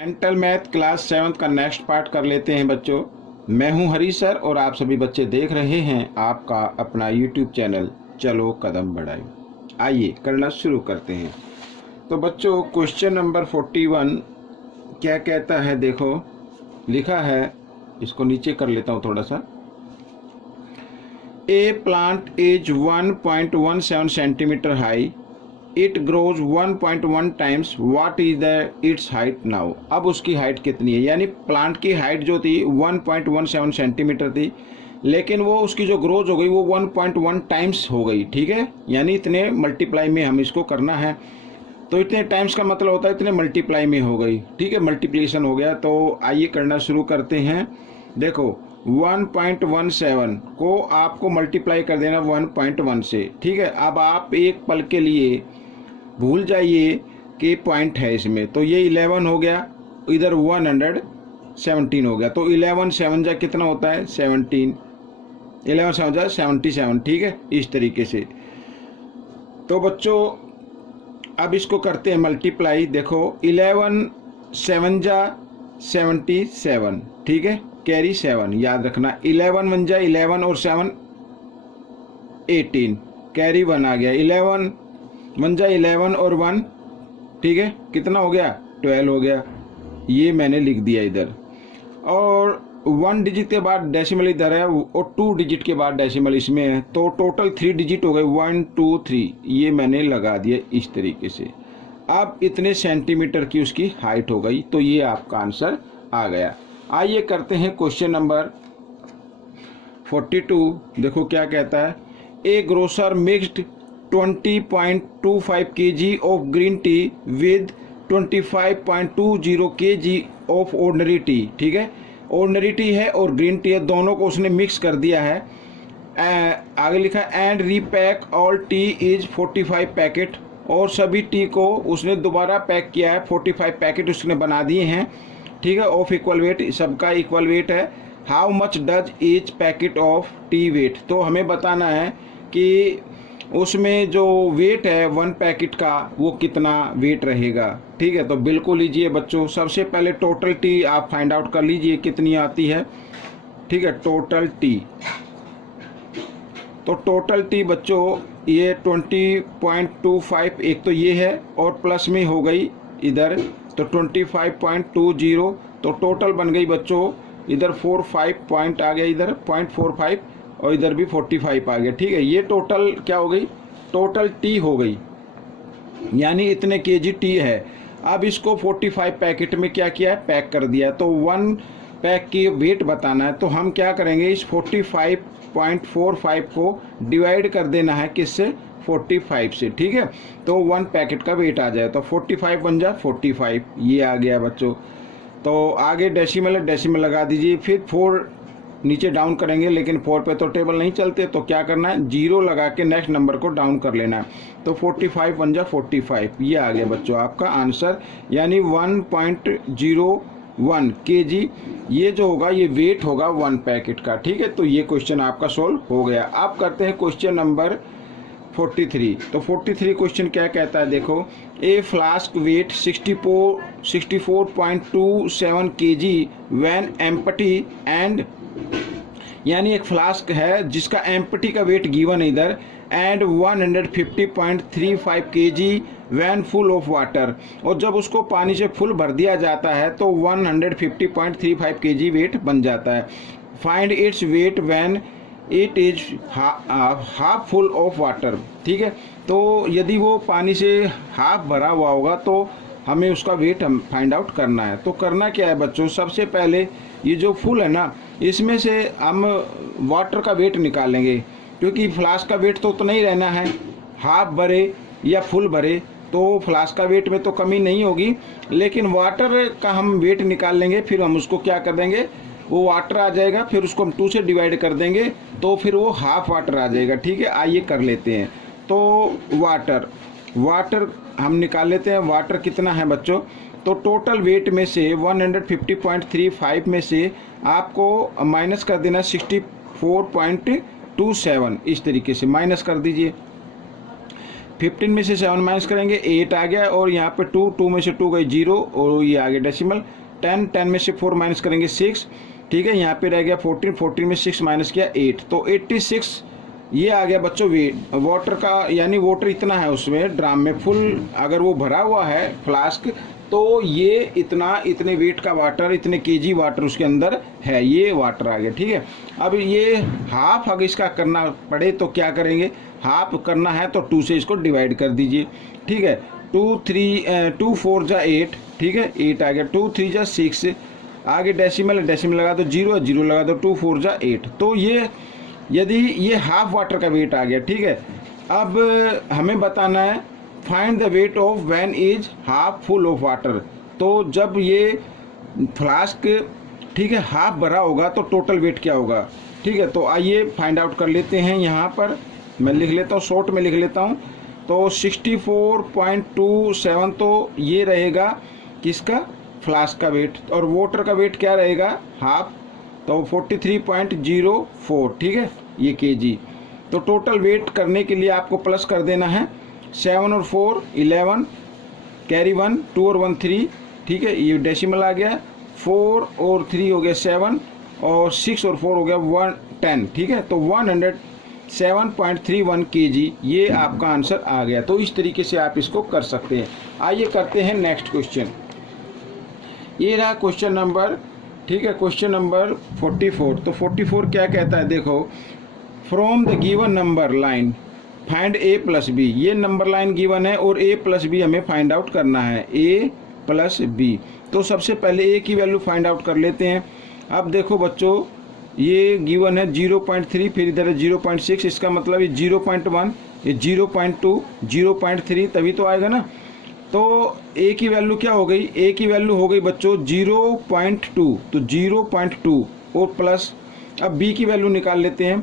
Mental math class 7 का next part कर लेते हैं बच्चों। मैं हूं हरी सर और आप सभी बच्चे देख रहे हैं आपका अपना यूट्यूब चैनल चलो कदम बढ़ाएं। आइए करना शुरू करते हैं। तो बच्चों क्वेश्चन नंबर 41 क्या कहता है, देखो लिखा है, इसको नीचे कर लेता हूं थोड़ा सा। A plant is 1.17 centimetre high, it grows 1.1 times, what is the its height now. अब उसकी हाइट कितनी है, यानी प्लांट की हाइट जो थी 1.17 सेंटीमीटर थी, लेकिन वो उसकी जो ग्रोज हो गई वो 1.1 टाइम्स हो गई। ठीक है, यानी इतने मल्टीप्लाई में हम इसको करना है। तो इतने टाइम्स का मतलब होता है इतने मल्टीप्लाई में हो गई। ठीक है, मल्टीप्लिकेशन हो गया। तो आइए करना शुरू करते हैं। देखो 1.17 को आपको मल्टीप्लाई कर देना 1.1 से। ठीक है, अब आप एक पल के लिए भूल जाइए कि पॉइंट है इसमें। तो ये 11 हो गया, इधर 117 हो गया। तो 11 7 जा कितना होता है 17, 11 7 जा 77। ठीक है, इस तरीके से। तो बच्चों अब इसको करते हैं मल्टीप्लाई। देखो 11 7 जा 77। ठीक है, कैरी 7 याद रखना। 11 1 जा 11 और 7 18, कैरी 1 आ गया। 11 1 जा 11 और 1, ठीक है, कितना हो गया 12 हो गया। ये मैंने लिख दिया इधर। और 1 डिजिट के बाद डेसिमल इधर है और 2 डिजिट के बाद डेसिमल इसमें है। तो टोटल 3 डिजिट हो गए, 1 2 3, ये मैंने लगा दिया इस तरीके से। अब इतने सेंटीमीटर की उसकी हाइट हो गई। तो ये आपका आंसर आ गया। आइए करते हैं क्वेश्चन नंबर 42। देखो क्या कहता है। ए grocer mixed 20.25 kg of green tea with 25.20 kg of ordinary tea। ठीक है, ऑर्डिनरी टी है और ग्रीन टी है, दोनों को उसने मिक्स कर दिया है। आगे लिखा and repack all T is 45 packet, और सभी टी को उसने दोबारा पैक किया है। 45 पैकेट उसने बना दिए हैं। ठीक है, ऑफ इक्वल वेट, सबका इक्वल वेट है। How much does each packet of tea weight. तो हमें बताना है कि उसमें जो वेट है 1 पैकेट का वो कितना वेट रहेगा। ठीक है, तो बिल्कुल लीजिए बच्चों, सबसे पहले टोटल टी आप फाइंड आउट कर लीजिए कितनी आती है। ठीक है, टोटल टी। तो टोटल टी बच्चों ये 20.25 एक तो ये है और प्लस में हो गई इधर, तो 25.20। तो टोटल बन गई बच्चों इधर 45 पॉइंट आ गया, इधर 0.45 और इधर भी 45 आ गया। ठीक है, ये टोटल क्या हो गई, टोटल टी हो गई, यानी इतने केजी टी है। अब इसको 45 पैकेट में क्या किया है, पैक कर दिया। तो 1 पैक की वेट बताना है। तो हम क्या करेंगे, इस 45.45 को डिवाइड कर देना है किससे, 45 से। ठीक है, तो 1 पैकेट का वेट आ जाए। तो 45 बन जाए 45, ये आ गया बच्चों। तो आगे डेसिमल है, डेसिमल लगा दीजिए। फिर 4 नीचे डाउन करेंगे, लेकिन 4 पे तो टेबल नहीं चलते, तो क्या करना है 0 लगा के नेक्स्ट नंबर को डाउन कर लेना है। तो 45 बन जा 45, ये आ गया बच्चों आपका आंसर, यानी 1.01 kg ये जो होगा ये वेट होगा 1 पैकेट का। ठीक है, तो ये क्वेश्चन आपका सोल्व हो गया। अब करते हैं क्वेश्चन नंबर 43। तो 43 क्वेश्चन क्या कहता है, देखो a flask weight 64.27 kg when empty and, यानी एक फ्लास्क है जिसका एम्प्टी का वेट गिवन है इधर, and 150.35 kg when full of water, और जब उसको पानी से फुल भर दिया जाता है तो 150.35 kg वेट बन जाता है। Find its weight when it is half full of water. ठीक है, तो यदि वो पानी से हाफ भरा हुआ होगा तो हमें उसका वेट हम फाइंड आउट करना है। तो करना क्या है बच्चों, सबसे पहले ये जो फुल है ना, इसमें से हम वाटर का वेट निकालेंगे, क्योंकि फ्लास्क का वेट तो उतना ही रहना है, हाफ भरे या फुल भरे तो फ्लास्क का वेट में तो कमी नहीं होगी, लेकिन वाटर का हम वेट निकाल लेंगे। फिर हम उसको क्या कर देंगे, वो वाटर आ जाएगा, फिर उसको हम 2 से डिवाइड कर देंगे तो फिर वो हाफ वाटर आ जाएगा। ठीक है, आइए कर लेते हैं। तो वाटर हम निकाल लेते हैं। वाटर कितना है बच्चों, तो टोटल वेट में से 150.35 में से आपको माइनस कर देना 64.27, इस तरीके से माइनस कर दीजिए। 15 में से 7 माइनस करेंगे 8 आ गया, और यहाँ पे 2 में से 2 गई 0 और ये आ गया डेसिमल। 10 में से 4 माइनस करेंगे 6, ठीक है। यहाँ पे रह गया 14 में 6 माइनस किया 8, तो 86 ये आ गया बच्चों वेट वाटर का, यानी वाटर इतना है उसमें ड्राम में फुल, अगर वो भरा हुआ है फ्लास्क तो ये इतने वेट का वाटर, इतने केजी वाटर उसके अंदर है, ये वाटर आ गया, ठीक है। अब ये हाफ अगर इसका करना पड़े तो क्या करेंगे, हाफ करना है तो 2 से इसको डिवाइड कर दीजिए, ठीक है। 2 4 जा 8, ठीक है, 8 आ गया। 2 3 जा 6, आगे डेसिमल लगा दो 0 लगा दो, 2 4 जा 8, तो ये यदि ये हाफ वाटर का वेट आ गया, ठीक है। अब हमें बताना है find the weight of when is half full of water, तो जब ये फ्लास्क, ठीक है, हाफ भरा होगा तो टोटल वेट क्या होगा, ठीक है। तो आइए फाइंड आउट कर लेते हैं। यहाँ पर मैं लिख लेता हूँ, शॉर्ट में लिख लेता हूँ, तो 64.27 तो ये रहेगा किसका, फ्लास्क का वेट, और वाटर का वेट क्या रहेगा, हाफ, तो 43.04, ठीक है, ये केजी। तो टोटल वेट करने के लिए आपको प्लस कर देना है 7 और 4 11, कैरी 1, 2 और 1 3, ठीक है, ये डेसिमल आ गया। 4 और 3 हो गया 7, और 6 और 4 हो गया 10, ठीक है। तो 107.31 केजी ये आपका आंसर आ गया। तो इस तरीके से आप इसको कर सकते हैं। आइए करते हैं नेक्स्ट क्वेश्चन। ये रहा क्वेश्चन नंबर, ठीक है, क्वेश्चन नंबर 44। तो 44 क्या कहता है, देखो, from the given number line find a plus B. ये नंबर लाइन गिवन है और a प्लस बी हमें फाइंड आउट करना है, a प्लस बी। तो सबसे पहले a की वैल्यू फाइंड आउट कर लेते हैं। अब देखो बच्चों, ये गिवन है 0.3, फिर इधर है 0.6, इसका मतलब ये 0.1, ये 0.2, 0.3, तभी तो आएगा ना। तो a की वैल्यू क्या हो गई, a की वैल्यू हो गई बच्चों 0.2, तो 0.2 और प्लस, अब b की वैल्यू निकाल लेते हैं।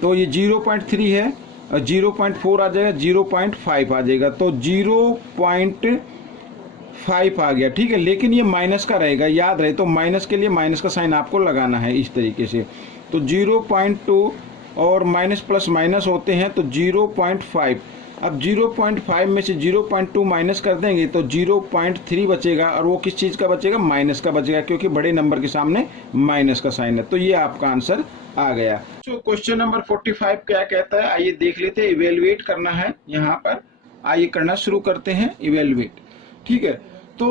तो ये 0.3 है, 0.4 आ जाएगा, 0.5 आ जाएगा, तो 0.5 आ गया, ठीक है। लेकिन ये माइनस का रहेगा, याद रहे, तो माइनस के लिए माइनस का साइन आपको लगाना है इस तरीके से। तो 0.2 और माइनस प्लस माइनस होते हैं तो 0.5। अब 0.5 में से 0.2 माइनस कर देंगे तो 0.3 बचेगा, और वो किस चीज़ का बचेगा, माइनस का बचेगा, क्योंकि बड़े नंबर के सामने माइनस का साइन है। तो ये आपका आंसर आ गया। तो क्वेश्चन नंबर 45 क्या कहता है, आइए देख लेते हैं। इवेलुएट करना है यहाँ पर, आइए करना शुरू करते हैं इवेलुएट, ठीक है। तो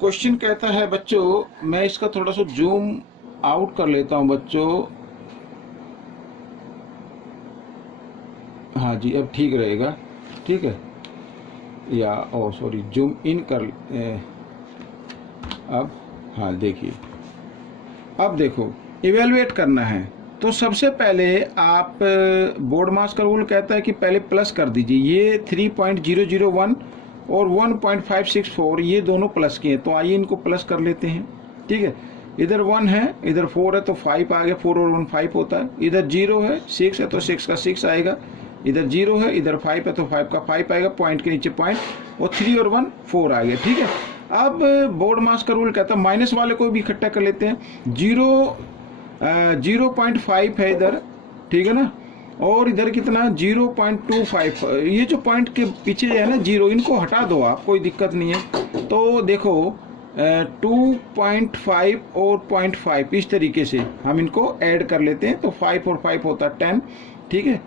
क्वेश्चन कहता है बच्चों, मैं इसका थोड़ा सा जूम आउट कर लेता हूँ बच्चों, हाँ जी, अब ठीक रहेगा, ठीक है, या ओ सॉरी जूम इन कर, अब हाँ देखिए, अब देखो इवेलुएट करना है तो सबसे पहले आप बोर्ड मास का रूल कहता है कि पहले प्लस कर दीजिए। ये 3.001 और 1.564 ये दोनों प्लस के हैं, तो आइए इनको प्लस कर लेते हैं, ठीक है। इधर 1 है, इधर 4 है, तो 5 आ गया, 4 और 1 5 होता है। इधर 0 है, 6 है, तो 6 का 6 आएगा। इधर 0 है, इधर 5 है, तो 5 का 5 आएगा, पॉइंट के नीचे पॉइंट, और 3 और 1 4 आ गया, ठीक है। अब बोर्ड मास का रूल कहता है माइनस वाले को भी इकट्ठा कर लेते हैं। 0.5 है इधर, ठीक है ना, और इधर कितना 0.25, ये जो पॉइंट के पीछे है ना 0, इनको हटा दो आप, कोई दिक्कत नहीं है। तो देखो 2.5 और 0.5 इस तरीके से हम इनको ऐड कर लेते हैं, तो 5 और 5 होता है 10, ठीक है,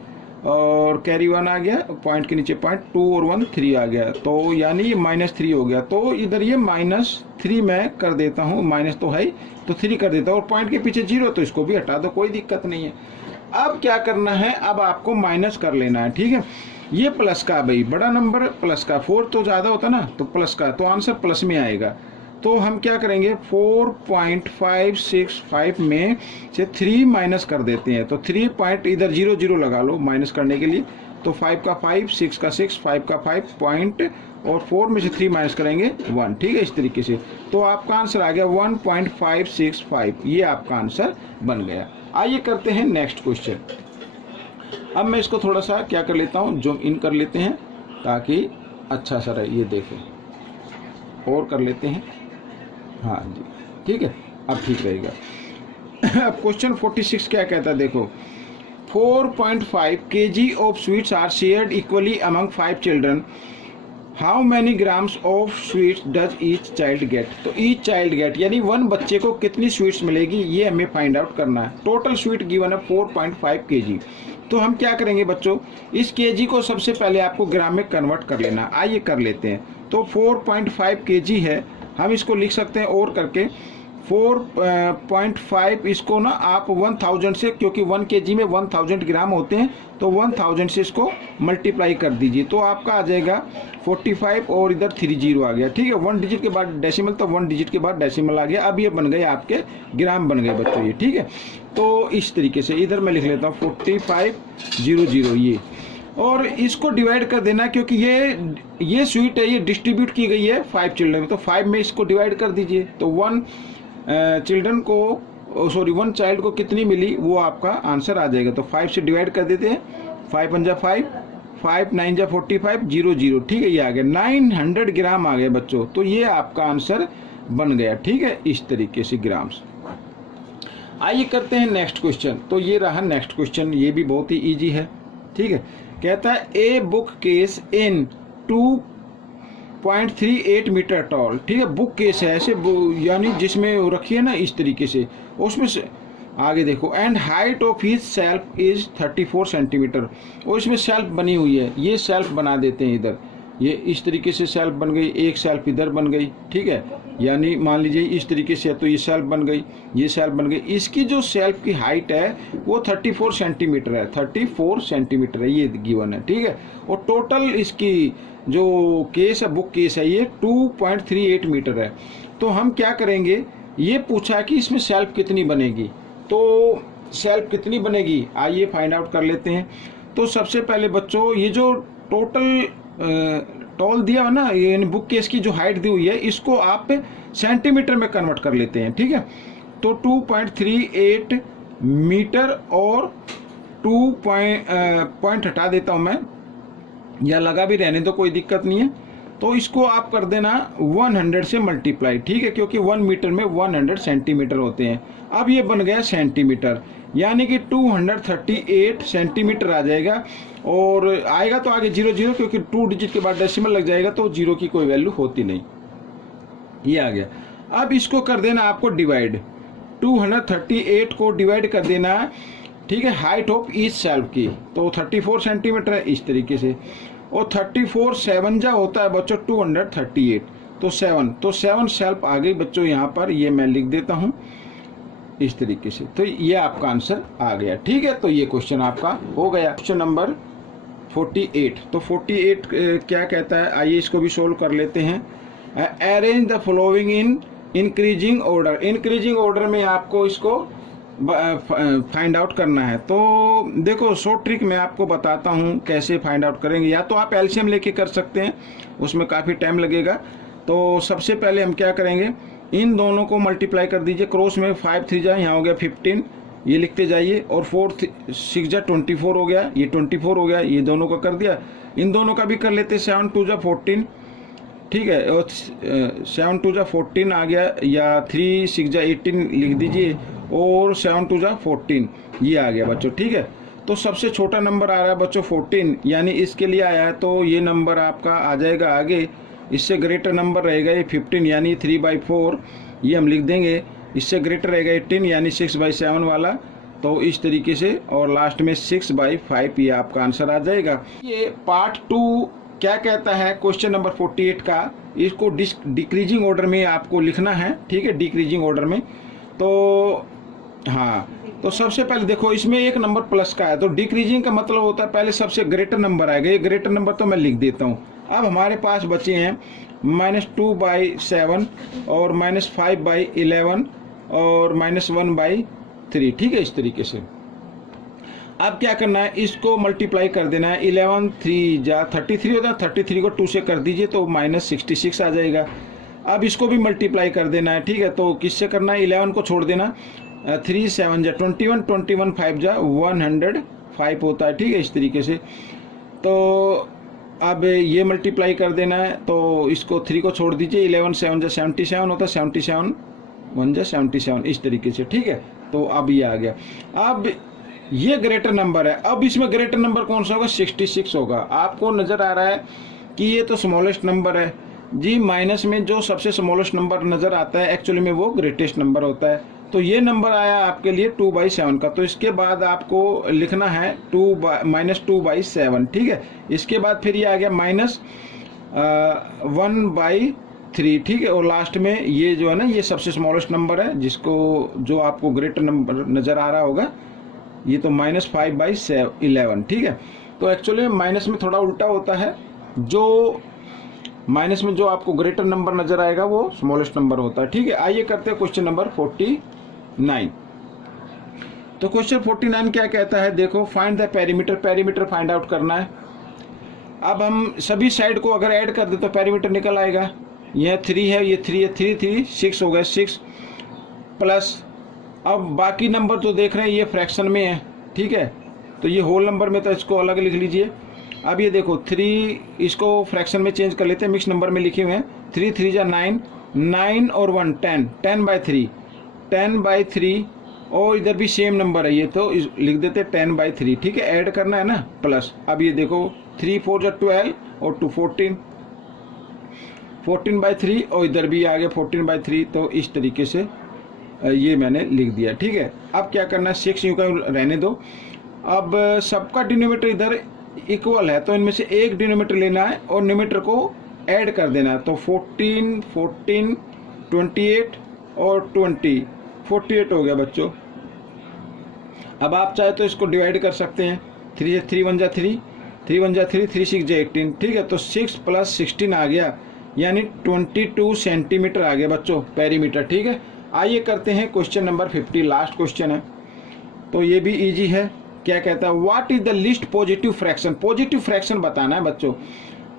और कैरी 1 आ गया, पॉइंट के नीचे पॉइंट, 2 और 1 3 आ गया, तो यानी ये -3 हो गया। तो इधर ये -3 मैं कर देता हूँ, माइनस तो है ही, तो 3 कर देता हूँ, और पॉइंट के पीछे 0, तो इसको भी हटा दो, कोई दिक्कत नहीं है। अब क्या करना है, अब आपको माइनस कर लेना है, ठीक है। ये प्लस का, भाई बड़ा नंबर प्लस का, 4 तो ज़्यादा होता ना, तो प्लस का, तो आंसर प्लस में आएगा। तो हम क्या करेंगे, 4.565 में से 3 माइनस कर देते हैं, तो 3 पॉइंट इधर 0 0 लगा लो माइनस करने के लिए, तो 5 का 5, 6 का 6, 5 का 5 पॉइंट, और 4 में से 3 माइनस करेंगे 1, ठीक है, इस तरीके से। तो आपका आंसर आ गया 1.565, ये आपका आंसर बन गया। आइए करते हैं नेक्स्ट क्वेश्चन। अब मैं इसको थोड़ा सा क्या कर लेता हूँ, जूम इन कर लेते हैं ताकि अच्छा सा रहे, ये देखें, और कर लेते हैं, हाँ जी, ठीक है, अब ठीक रहेगा। अब क्वेश्चन 46 क्या कहता है, देखो, 4.5 kg of sweets are shared equally among 5 children. How many grams of sweets does each child get? तो each child get यानी 1 बच्चे को कितनी स्वीट्स मिलेगी ये हमें फाइंड आउट करना है। टोटल स्वीट गिवन है 4.5 kg। तो हम क्या करेंगे बच्चों, इस kg को सबसे पहले आपको ग्राम में कन्वर्ट कर लेना। आइए कर लेते हैं। तो 4.5 kg है, हम इसको लिख सकते हैं और करके 4.5 इसको ना आप 1000 से, क्योंकि 1 kg में 1000 ग्राम होते हैं, तो 1000 से इसको मल्टीप्लाई कर दीजिए तो आपका आ जाएगा 45 और इधर 30 आ गया। ठीक है, 1 डिजिट के बाद डेसिमल, तो 1 डिजिट के बाद डेसिमल आ गया। अब ये बन गए आपके ग्राम बन गए बच्चों ये। ठीक है, तो इस तरीके से इधर मैं लिख लेता हूँ 4500 ये, और इसको डिवाइड कर देना क्योंकि ये स्वीट है, ये डिस्ट्रीब्यूट की गई है 5 चिल्ड्रन में, तो 5 में इसको डिवाइड कर दीजिए। तो 1 चाइल्ड को कितनी मिली वो आपका आंसर आ जाएगा। तो 5 से डिवाइड कर देते हैं, 5 1 जा 5, 5 9 जा 45, 0 ठीक है, ये आ गया 900 ग्राम आ गया बच्चों। तो ये आपका आंसर बन गया। ठीक है, इस तरीके से ग्राम्स। आइए करते हैं नेक्स्ट क्वेश्चन। तो ये रहा नेक्स्ट क्वेश्चन, ये भी बहुत ही इजी है। ठीक है, कहता है a bookcase in 2.38 metre tall. ठीक है, बुक केस है ऐसे यानी जिसमें रखी है ना इस तरीके से, उसमें से आगे देखो, and height of his self is 34 centimetre. और इसमें सेल्फ बनी हुई है, ये सेल्फ बना देते हैं इधर, ये इस तरीके से सेल्फ बन गई, एक सेल्फ इधर बन गई। ठीक है, यानी मान लीजिए इस तरीके से, तो ये सेल्फ बन गई, ये सेल्फ बन गई। इसकी जो सेल्फ की हाइट है वो 34 सेंटीमीटर है, 34 सेंटीमीटर है, ये गिवन है। ठीक है, और टोटल इसकी जो केस है, बुक केस है, ये 2.38 मीटर है। तो हम क्या करेंगे, ये पूछा कि इसमें सेल्फ कितनी बनेगी, तो सेल्फ कितनी बनेगी आइए फाइंड आउट कर लेते हैं। तो सबसे पहले बच्चों, ये जो टोटल टॉल दिया है ना, ये बुक केस की जो हाइट दी हुई है, इसको आप सेंटीमीटर में कन्वर्ट कर लेते हैं। ठीक है, तो 2.38 मीटर और 2 पॉइंट हटा देता हूं मैं, या लगा भी रहने तो कोई दिक्कत नहीं है। तो इसको आप कर देना 100 से मल्टीप्लाई। ठीक है, क्योंकि 1 मीटर में 100 सेंटीमीटर होते हैं। अब ये बन गया सेंटीमीटर, यानी कि 238 सेंटीमीटर आ जाएगा। और आएगा तो आगे 0 क्योंकि 2 डिजिट के बाद डेसिमल लग जाएगा, तो 0 की कोई वैल्यू होती नहीं। ये आ गया। अब इसको कर देना आपको डिवाइड, 238 को डिवाइड कर देना। ठीक है, हाइट ऑफ ईच सेल्फ की, तो 34 सेंटीमीटर है इस तरीके से, और 34 7 जा होता है बच्चों 238, तो 7 सेल्फ आ गई बच्चों यहाँ पर, ये मैं लिख देता हूँ इस तरीके से। तो ये आपका आंसर आ गया। ठीक है, तो ये क्वेश्चन आपका हो गया। Question number 48। तो 48 क्या कहता है, आइए इसको भी सोल्व कर लेते हैं। Arrange the following in increasing order. Increasing order में आपको इसको फाइंड आउट करना है। तो देखो, शॉर्ट ट्रिक मैं आपको बताता हूँ कैसे फाइंड आउट करेंगे। या तो आप एलसीएम लेके कर सकते हैं, उसमें काफ़ी टाइम लगेगा। तो सबसे पहले हम क्या करेंगे, इन दोनों को मल्टीप्लाई कर दीजिए क्रॉस में, 5 3 जा, यहाँ हो गया 15, ये लिखते जाइए, और 4 6 जा 24 हो गया, ये 24 हो गया, ये दोनों का कर दिया। इन दोनों का भी कर लेते, 7 2 जा 14। ठीक है, और 7 2 जा 14 आ गया, या 3 6 जा 18 लिख दीजिए, और 7 2 जा 14 ये आ गया बच्चों। ठीक है, तो सबसे छोटा नंबर आ रहा है बच्चों 14, यानी इसके लिए आया है, तो ये नंबर आपका आ जाएगा आगे। इससे ग्रेटर नंबर रहेगा ये 15, यानी 3/4 ये हम लिख देंगे। इससे ग्रेटर रहेगा 18, यानी 6/7 वाला, तो इस तरीके से, और लास्ट में 6/5 ये आपका आंसर आ जाएगा। ये पार्ट 2 क्या कहता है क्वेश्चन नंबर 48 का, इसको डिक्रीजिंग ऑर्डर में आपको लिखना है। ठीक है, डिक्रीजिंग ऑर्डर में। तो हाँ, तो सबसे पहले देखो, इसमें एक नंबर प्लस का है, तो डिक्रीजिंग का मतलब होता है पहले सबसे ग्रेटर नंबर आएगा। ये ग्रेटर नंबर तो मैं लिख देता हूँ। अब हमारे पास बचे हैं -2/7 और -5/11 और -1/3। ठीक है, इस तरीके से। अब क्या करना है, इसको मल्टीप्लाई कर देना है। 11 3 जा 33 होता है, 33 को 2 से कर दीजिए तो -66 आ जाएगा। अब इसको भी मल्टीप्लाई कर देना है। ठीक है, तो किससे करना है, 11 को छोड़ देना, 3 7 जा 21, 21 5 जा 105 होता है। ठीक है, इस तरीके से। तो अब ये मल्टीप्लाई कर देना है, तो इसको 3 को छोड़ दीजिए, 11 7 जा 77 होता है, 77 1 जा 77 इस तरीके से। ठीक है, तो अब ये आ गया। अब ये ग्रेटर नंबर है। अब इसमें ग्रेटर नंबर कौन सा होगा? 66 होगा। आपको नज़र आ रहा है कि ये तो स्मॉलेस्ट नंबर है जी। माइनस में जो सबसे स्मॉलेस्ट नंबर नज़र आता है एक्चुअली में वो ग्रेटेस्ट नंबर होता है। तो ये नंबर आया आपके लिए 2/7 का। तो इसके बाद आपको लिखना है -2/7, ठीक है। इसके बाद फिर ये आ गया -1/3, ठीक है। और लास्ट में ये जो है ना, ये सबसे स्मॉलेस्ट नंबर है जिसको जो आपको ग्रेटर नंबर नज़र आ रहा होगा, ये तो -5/11, ठीक है। तो एक्चुअली माइनस में थोड़ा उल्टा होता है, जो माइनस में जो आपको ग्रेटर नंबर नजर आएगा वो स्मॉलेस्ट नंबर होता है, ठीक है। आइए करते हैं क्वेश्चन नंबर 49। तो क्वेश्चन 49 क्या कहता है? देखो, find the perimeter. Perimeter find out करना है। अब हम सभी साइड को अगर ऐड कर दे तो पेरीमीटर निकल आएगा। यह 3 है, ये 3 है, 3 3 6 हो गए, 6 प्लस, अब बाकी नंबर जो देख रहे हैं ये फ्रैक्शन में है, ठीक है। तो ये होल नंबर में तो इसको अलग लिख लीजिए। अब ये देखो 3, इसको फ्रैक्शन में चेंज कर लेते हैं, मिक्स नंबर में लिखे हुए हैं। 3 3 जा 9, 9 और 1 10, 10/3, 10/3, और इधर भी सेम नंबर है, ये तो लिख देते 10/3, ठीक है। ऐड करना है ना, प्लस। अब ये देखो 3 4 जा 12 और 2 14, 14/3, और इधर भी आ गया 14/3। तो इस तरीके से ये मैंने लिख दिया, ठीक है। अब क्या करना है, 6 यूं का रहने दो। अब सबका डिनोमीटर इधर इक्वल है, तो इनमें से एक डिनोमीटर लेना है और न्यूमरेटर को ऐड कर देना है। तो 14 14 28 और 20, 48 हो गया बच्चों। अब आप चाहे तो इसको डिवाइड कर सकते हैं। 3 1 जा 3, 3 1 जा 3, 3 6 जा 18, ठीक है। तो 6 + 16 आ गया, यानी 22 सेंटीमीटर आ गया बच्चों पेरीमीटर, ठीक है। आइए करते हैं क्वेश्चन नंबर 50, लास्ट क्वेश्चन है। तो ये भी इजी है। क्या कहता है? What is the least positive fraction. Positive fraction बताना है बच्चों,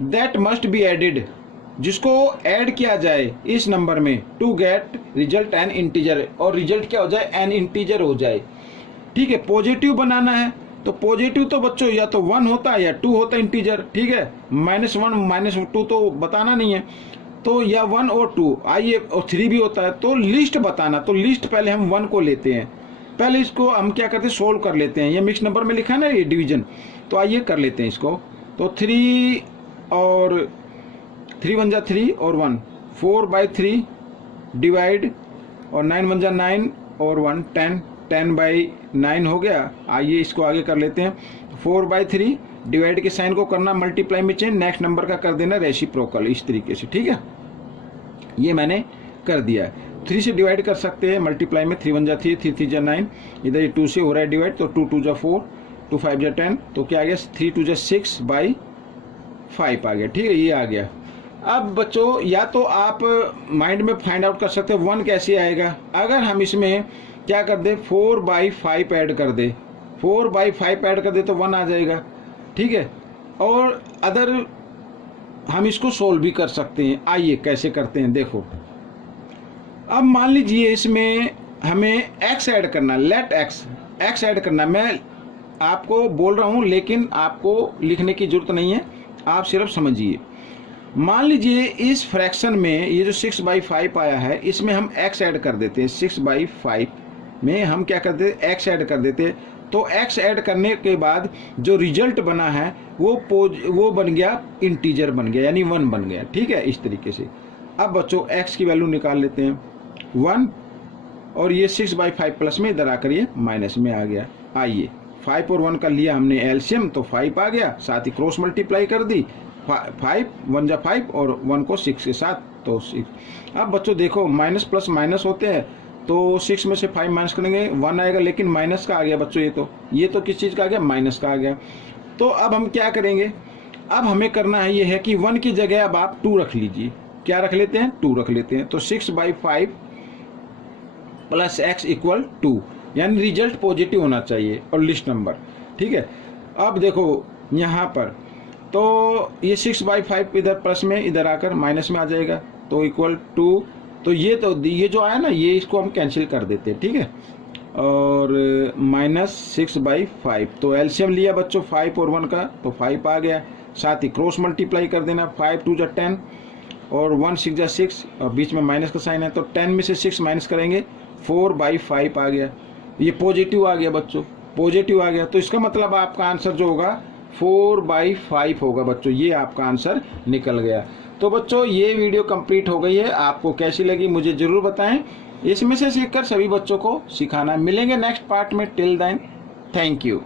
दैट मस्ट बी एडिड, जिसको ऐड किया जाए इस नंबर में, to get result an integer, और रिजल्ट क्या हो जाए? एन इंटीजर हो जाए, ठीक है। पॉजिटिव बनाना है तो पॉजिटिव तो बच्चों या तो 1 होता है या 2 होता है इंटीजर, ठीक है। -1 -2 तो बताना नहीं है, तो या 1 और 2, आइए, और 3 भी होता है। तो लिस्ट बताना, तो लिस्ट पहले हम 1 को लेते हैं। पहले इसको हम क्या करते हैं, सोल्व कर लेते हैं। ये मिक्स नंबर में लिखा है ना, ये डिवीजन, तो आइए कर लेते हैं इसको। तो 3 और 3 1 जा 3 और 1, 4/3 डिवाइड, और 9 1 जा 9 और 1 10, 10/9 हो गया। आइए इसको आगे कर लेते हैं। 4/3 डिवाइड के साइन को करना मल्टीप्लाई में चेंज, नेक्स्ट नंबर का कर देना रेसिप्रोकल, इस तरीके से, ठीक है। ये मैंने कर दिया। 3 से डिवाइड कर सकते हैं मल्टीप्लाई में, 3 1 जा 3, 3 3 जा 9, इधर 2 से हो रहा है डिवाइड, तो 2 2 जा 4, 2 5 जा 10, तो क्या आ गया? 3 2 जा 6/5 आ गया, ठीक है। ये आ गया। अब बच्चों या तो आप माइंड में फाइंड आउट कर सकते हैं 1 कैसे आएगा। अगर हम इसमें क्या कर दे, 4/5 ऐड कर दे, 4/5 ऐड कर दे तो 1 आ जाएगा, ठीक है। और अदर हम इसको सोल्व भी कर सकते हैं। आइए कैसे करते हैं, देखो। अब मान लीजिए इसमें हमें x ऐड करना, लेट x ऐड करना। मैं आपको बोल रहा हूं लेकिन आपको लिखने की जरूरत नहीं है, आप सिर्फ समझिए। मान लीजिए इस फ्रैक्शन में ये जो 6/5 आया है, इसमें हम x ऐड कर देते हैं। 6/5 में हम क्या करते हैं, x ऐड कर देते हैं। तो x ऐड करने के बाद जो रिजल्ट बना है वो बन गया इंटीजर बन गया, यानी 1 बन गया, ठीक है, इस तरीके से। अब बच्चों x की वैल्यू निकाल लेते हैं, 1, और ये 6/5 प्लस में इधर आकर ये माइनस में आ गया। आइए 5 और 1 का लिया हमने एलसीएम, तो 5 आ गया, साथ ही क्रॉस मल्टीप्लाई कर दी, 5 1 जा 5 और 1 को 6 के साथ, तो 6। अब बच्चों देखो माइनस प्लस माइनस होते हैं, तो 6 में से 5 माइनस करेंगे 1 आएगा, लेकिन माइनस का आ गया बच्चों। ये तो किस चीज़ का आ गया, माइनस का आ गया। तो अब हम क्या करेंगे, अब हमें करना है ये है कि 1 की जगह अब आप 2 रख लीजिए। क्या रख लेते हैं, 2 रख लेते हैं। तो 6/5 प्लस x इक्वल 2, यानी रिजल्ट पॉजिटिव होना चाहिए और लिस्ट नंबर, ठीक है। अब देखो यहाँ पर तो ये 6/5 इधर प्लस में इधर आकर माइनस में आ जाएगा, तो इक्वल 2। तो ये जो आया ना, ये इसको हम कैंसिल कर देते हैं, ठीक है। और -6/5, तो एलसीएम लिया बच्चों 5 और 1 का, तो 5 आ गया, साथ ही क्रॉस मल्टीप्लाई कर देना, 5 2 जा 10 और 1 6 जा 6, और बीच में माइनस का साइन है, तो 10 में से 6 माइनस करेंगे 4/5 आ गया। ये पॉजिटिव आ गया बच्चों। पॉजिटिव आ गया, तो इसका मतलब आपका आंसर जो होगा 4/5 होगा बच्चों। ये आपका आंसर निकल गया। तो बच्चों ये वीडियो कंप्लीट हो गई है, आपको कैसी लगी मुझे ज़रूर बताएं। इसमें से सीखकर सभी बच्चों को सिखाना। मिलेंगे नेक्स्ट पार्ट में। Till then thank you.